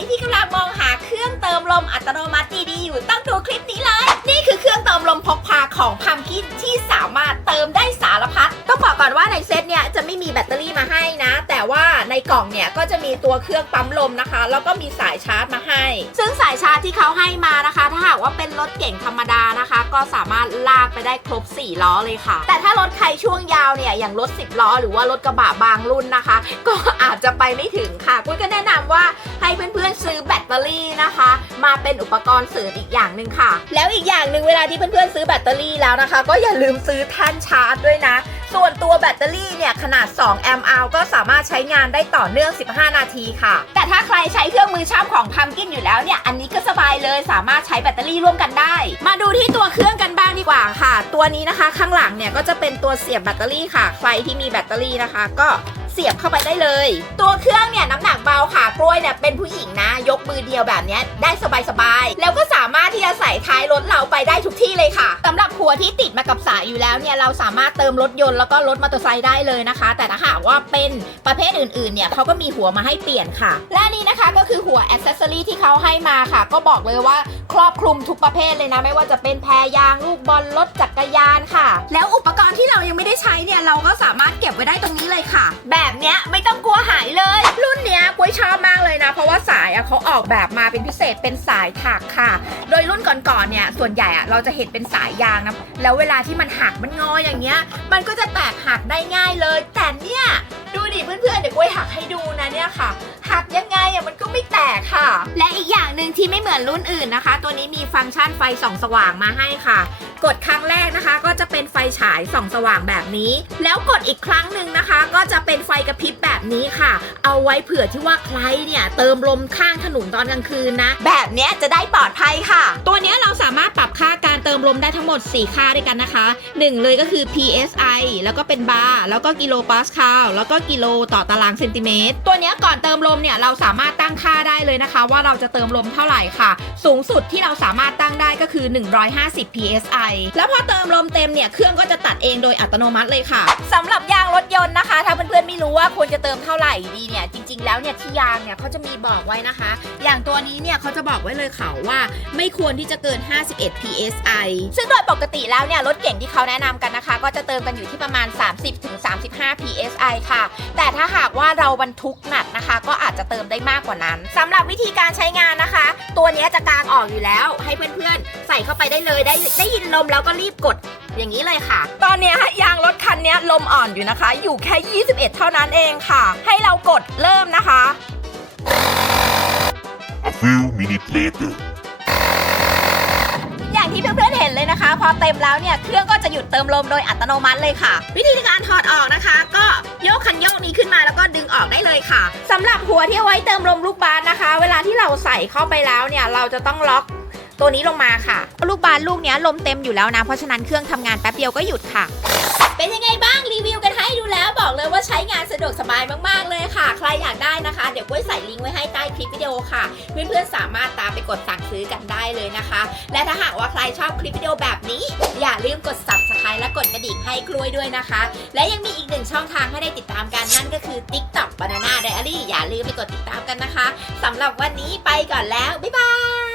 นที่กำลังมองหาเครื่องเติมลมอัตโนมัติดีๆอยู่ต้องดูคลิปนี้เลย นี่คือเครื่องเติมลมพกพาของพัมคินที่สามารถเติมได้สารพัดต้องบอกก่อนว่าในเซตเนี่ยจะไม่มีแบตเตอรี่มาให้นะ แต่ว่าในกล่องเนี่ยก็จะมีตัวเครื่องปั๊มลมนะคะ แล้วก็มีสายชาร์จมาให้ ซึ่งสายชาร์จที่เขาให้มานะคะ ถ้าหากว่าเป็นรถเก่งธรรมดานะคะ ก็สามารถลากไปได้ครบ 4 ล้อเลยค่ะ แต่ถ้ารถใครช่วงยาวเนี่ยอย่างรถ 10 ล้อ หรือว่ารถกระบะบางรุ่นนะคะ ก็อาจจะไปไม่ถึงค่ะกุ้ยก็แนะนำว่าให้เพื่อน ซื้อแบตเตอรี่นะคะ มาเป็นอุปกรณ์เสริมอีกอย่างหนึ่งค่ะ แล้วอีกอย่างหนึ่งเวลาที่เพื่อนๆซื้อแบตเตอรี่แล้วนะคะ ก็อย่าลืมซื้อแท่นชาร์จด้วยนะ ส่วนตัวแบตเตอรี่เนี่ยขนาด 2 แอมป์อก็สามารถใช้งานได้ต่อเนื่อง 15 นาทีค่ะ แต่ถ้าใครใช้เครื่องมือช่างของพัมกินอยู่แล้วเนี่ยอันนี้ก็สบายเลยสามารถใช้แบตเตอรี่ร่วมกันได้ มาดูที่ตัวเครื่องกันบ้างดีกว่าค่ะ ตัวนี้นะคะข้างหลังเนี่ยก็จะเป็นตัวเสียบแบตเตอรี่ค่ะ ใครที่มีแบตเตอรี่นะคะ ก็เสียบเข้าไปได้เลย ตัวเครื่องเนี่ยน้ำหนัก ยกมือเดียวแบบเนี้ยได้สบายๆ แล้วก็สามารถที่จะใส่ท้ายรถเราไปได้ทุกที่เลยค่ะสำหรับหัวที่ติดมากับสายอยู่แล้วเนี่ยเราสามารถเติมรถยนต์แล้วก็รถมอเตอร์ไซค์ได้เลยนะคะ แต่ถ้าหากว่าเป็นประเภทอื่นๆ เนี่ยเขาก็มีหัวมาให้เปลี่ยนค่ะ และนี่นะคะก็คือหัวอ c เซสซอรีที่เขาให้มาค่ะ ก็บอกเลยว่าครอบคลุมทุกประเภทเลยนะ ไม่ว่าจะเป็นแพรยางลูกบอลรถจักรยานค่ะ แล้วอุปกรณ์ที่เรายังไม่ได้ใช้เนี่ยเราก็สามารถเก็บไว้ได้ตรงนี้เลยค่ะ แบบเนี้ยไม่ต้องกลัวหายเลย รุ่นเนี้ยกล้วยชอบมากเลยนะ เพราะว่าสายอะเขาออกแบบมาเป็นพิเศษเป็นสายถักค่ะ โดยรุ่นก่อนๆเนี่ยส่วนใหญ่อะเราจะเห็นเป็นสายยางนะแล้วเวลาที่มันหักมันงออย่างเงี้ย มันก็จะแตกหักได้ง่ายเลย แต่เนี่ยดูดิเพื่อนๆเดี๋ยวกล้วยหักให้ดูนะเนี่ยค่ะ หักยังไงอะมันก็ไม่แตกค่ะ และอีกอย่างหนึ่งที่ไม่เหมือนรุ่นอื่นนะคะ ตัวนี้มีฟังก์ชันไฟส่องสว่างมาให้ค่ะ กดครั้งแรกนะคะ ก็จะเป็นไฟฉายส่องสว่างแบบนี้ แล้วกดอีกครั้งหนึ่งนะคะ ก็จะเป็นไฟกระพริบแบบนี้ค่ะ เอาไว้เผื่อที่ว่าใครเนี่ยเติมลมข้างถนนตอนกลางคืนนะ แบบเนี้ยจะได้ปลอดภัยค่ะ ตัวนี้เราสามารถปรับค่าการเติมลมได้ทั้งหมด 4 ค่าด้วยกันนะคะหนึ่งเลยก็คือ PSI แล้วก็เป็นบาร์แล้วก็กิโลปาสคาลแล้วก็กิโลต่อตารางเซนติเมตรตัวนี้ก่อนเติมลมเนี่ยเราสามารถตั้งค่าได้เลยนะคะว่าเราจะเติมลมเท่าไหร่ค่ะ สูงสุดที่เราสามารถตั้งได้ก็คือ 150 psi แล้วพอเติมลมเต็มเนี่ยเครื่องก็จะตัดเองโดยอัตโนมัติเลยค่ะสำหรับยางรถยนต์นะคะ ถ้าเพื่อนๆไม่รู้ว่าควรจะเติมเท่าไหร่ดีเนี่ยจริง ๆ แล้วเนี่ยที่ยางเนี่ยเขาจะมีบอกไว้นะคะ อย่างตัวนี้เนี่ยเขาจะบอกไว้เลยค่ะว่า ไม่ควรที่จะเกิน 51 psi ซึ่งโดยปกติแล้วเนี่ยรถเก่งที่เขาแนะนำกันนะคะ ก็จะเติมกันอยู่ที่ประมาณ 30-35 psi ค่ะ แต่ถ้าหากว่าเราบรรทุกหนักนะคะ ก็อาจจะเติมได้มากกว่านั้นสำหรับวิธีการใช้งานนะคะ ตัวเนี้ยจะกางออกอยู่แล้ว ให้เพื่อนๆ ใส่เข้าไปได้เลยได้ได้ยินลมแล้วก็รีบกดอย่างนี้เลยค่ะ ตอนเนี้ยยางรถคันเนี้ยลมอ่อนอยู่นะคะ อยู่แค่ 21 เท่านั้นเองค่ะ ให้เรากดเริ่มนะคะ A few minutes later. อย่างที่เพื่อนๆเห็นเลยนะคะ พอเต็มแล้วเนี่ย เครื่องก็จะหยุดเติมลมโดยอัตโนมัติเลยค่ะ วิธีการถอดออกนะคะ ก็ โยกคันโยกนี้ขึ้นมาแล้วก็ดึงออกได้เลยค่ะสำหรับหัวที่เอาไว้เติมลมลูกบาสนะคะ เวลาที่เราใส่เข้าไปแล้วเนี่ยเราจะต้องล็อกตัวนี้ลงมาค่ะ ลูกบาสลูกเนี้ยลมเต็มอยู่แล้วนะ เพราะฉะนั้นเครื่องทำงานแป๊บเดียวก็หยุดค่ะ เป็นยังไงบ้างรีะดวกสบายมากๆเลยค่ะ ใครอยากได้นะคะ เดี๋ยวกล้วยใส่ลิงก์ไว้ให้ใต้คลิปวิดีโอค่ะ เพื่อนๆสามารถตามไปกดสั่งซื้อกันได้เลยนะคะ และถ้าหากว่าใครชอบคลิปวิดีโอแบบนี้ อย่าลืมกด subscribe และกดกระดิ่งให้กล้วยด้วยนะคะ และยังมีอีกหนึ่งช่องทางให้ได้ติดตามกันนั่นก็คือ TikTok Banana Diary อย่าลืมไปกดติดตามกันนะคะสำหรับวันนี้ไปก่อนแล้วบ๊ายบาย